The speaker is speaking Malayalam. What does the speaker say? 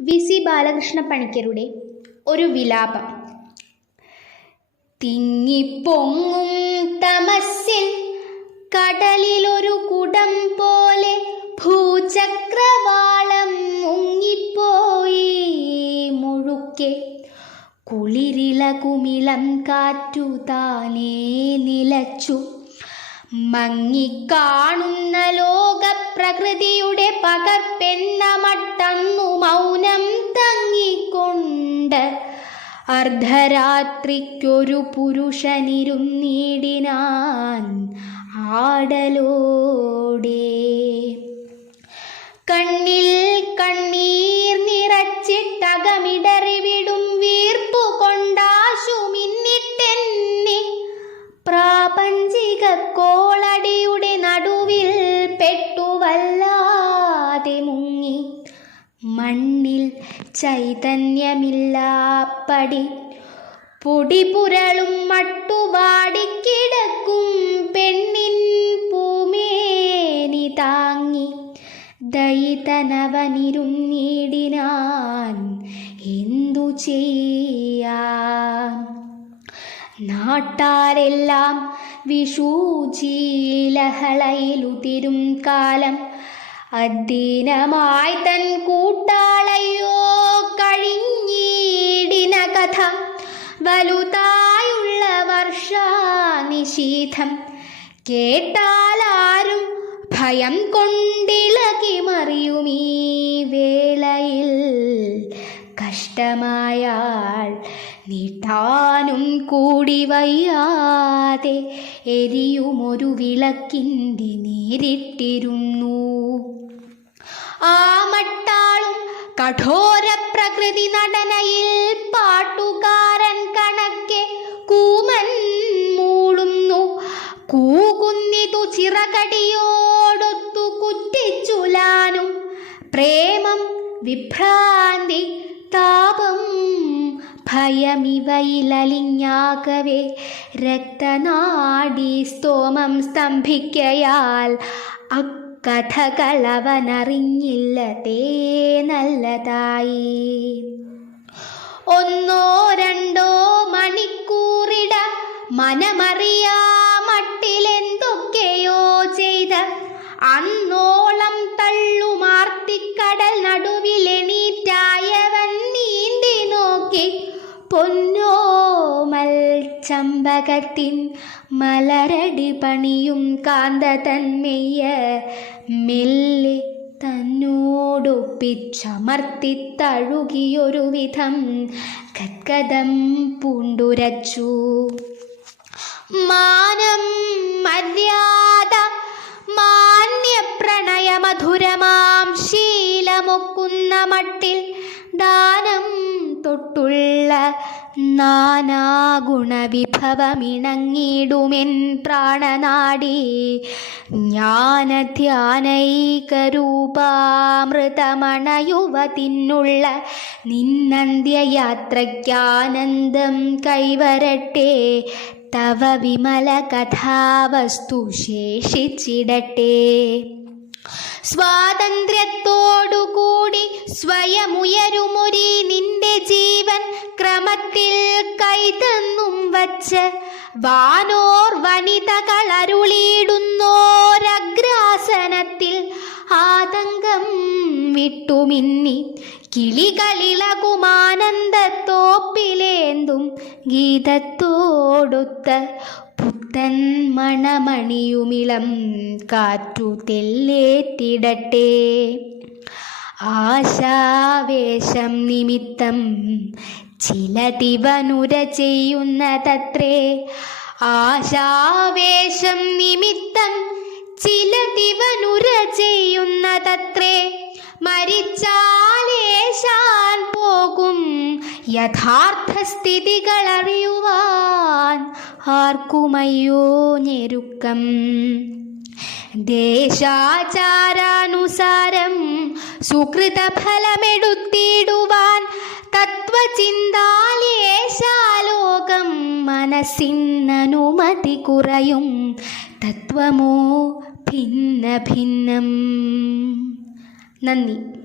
വി.സി. ബാലകൃഷ്ണ പണിക്കരുടെ ഒരു വിലാപം. തിങ്ങിപ്പൊങ്ങും തമസ്സിൽ കടലിലൊരു കുടം പോലെ ഭൂചക്രവാളം മുങ്ങിപ്പോയി മുഴുക്കെ. കുളിരിളകുമിളം കാറ്റു താനേ നിലച്ചു. മങ്ങിക്കാണുന്ന ലോകപ്രകൃതിയുടെ പകർപ്പെന്ന മട്ടന്നു മൗനം തങ്ങിക്കൊണ്ട് അർദ്ധരാത്രിക്കൊരു പുരുഷനിരുന്നീടിനാൻ ആടലോടെ. കണ്ണിൽ കണ്ണീർ നിറച്ചിട്ടകമിടറിവിടും വീർപ്പു കൊണ്ടാശു മിന്നിട്ടെന്നി പ്രാപഞ്ചിക കോളടിയുടെ നടുവിൽ പെട്ടുവല്ലാതെ മുങ്ങി. മണ്ണിൽ ചൈതന്യമില്ലാപ്പടി പൊടിപുരളും മട്ടുവാടിക്കിടക്കും പെണ്ണിൻ പൂമേനി താങ്ങി ദയിതനവനിരുന്നീടിനാൻ എന്തു ചെയ്യാം. നാട്ടാരെല്ലാം വിഷൂചീലഹളയിലുതിരും കാലം അധീനമായി തൻ കൂട്ടാളയോ കഴിഞ്ഞീടിന കഥ. വലുതായുള്ള വർഷാനിശീഥം കേട്ടാലാരും ഭയം കൊണ്ടിളകി മറിയുമീ വേളയിൽ. കഷ്ടമായാൽ നീട്ടാനും കൂടി വയ്യാതെ എരിയുമൊരു വിളക്കിൻ്റെ നേരിട്ടിരുന്നു. ആ മട്ടാളും കഠോര പ്രകൃതി നടനയിൽ പാട്ടുകാരൻ കണക്കെ കൂമൻ മൂളുന്നു. കൂകുന്നിതു ചിറകടിയോടൊത്തു കുറ്റിച്ചുലാനും. പ്രേമം, വിഭ്രാന്തി, താപം, ഭയമിവയിലലിഞ്ഞാകവേ രക്തനാഡീ സ്തോമം സ്തംഭിക്കയാൽ അക്കഥകളവനറിഞ്ഞില്ലതേ നല്ലതായി. ഒന്നോ രണ്ടോ മണിക്കൂറിട മനമറിയാ മട്ടിലെന്തൊക്കെയോ ചെയ്ത അന്നോളം തള്ളുമാർത്തിക്കടൽ നടുവിലെണീറ്റായവൻ നീന്തി നോക്കി. പൊന്നോമൽ ചമ്പകത്തിൻ മലരടി പണിയും കാന്ത തന്മെയ്യ മെല്ലെ തന്നോടൊപ്പിച്ചമർത്തിത്തഴുകിയൊരു വിധം ഗദ്ഗദം പൂണ്ടുരച്ചു. മാനം, മര്യാദ, മാന്യപ്രണയമധുരമാം ശീലമൊക്കുന്ന മട്ടിൽ ദാനം തൊട്ടുള്ള നാനാഗുണവിഭവമിണങ്ങിടുമെൻ പ്രാണനാടി. ജ്ഞാനധ്യാനൈകരൂപാമൃതമണയുവതിനുള്ള നിന്നന്ത്യയാത്രയ്ക്കാനന്ദം കൈവരട്ടെ. തവ വിമല കഥാവസ്തു ശേഷിച്ചിടട്ടെ. സ്വാതന്ത്ര്യത്തോടുകൂടി സ്വയമുയരുമൊരീ നിന്റെ ജീവൻ ക്രമത്തിൽ കൈതന്നും വച്ച് വാനോർ വനിതകൾ അരുളിയിടുന്നോരഗ്രാസനത്തിൽ ആതങ്കം വിട്ടുമിന്നി കിളികളിളകുമാനന്ദത്തോപ്പിലേന്തും ഗീതത്തോടൊത്ത് പുത്തൻ മണമണിയുമിളം കാറ്റു തെല്ലേറ്റിടട്ടെ. ആശാവേശം നിമിത്തം ചിലതിവനുര ചെയ്യുന്നതത്രേ. ആശാവേശം നിമിത്തം ചിലതിവനുര ചെയ്യുന്നതത്രേ. മരിച്ചാലേശാൻ പോകും യഥാർത്ഥ സ്ഥിതികൾ അറിയുവാൻ ആർക്കുമയ്യോ ഞെരുക്കം. ദേശാചാരാനുസാരം സുകൃതഫലമെടുത്തിടുവാൻ തത്വചിന്താലേശാലോകം മനസ്സിനനുമതി കുറയും. തത്വമോ ഭിന്ന ഭിന്നം. നന്ദി.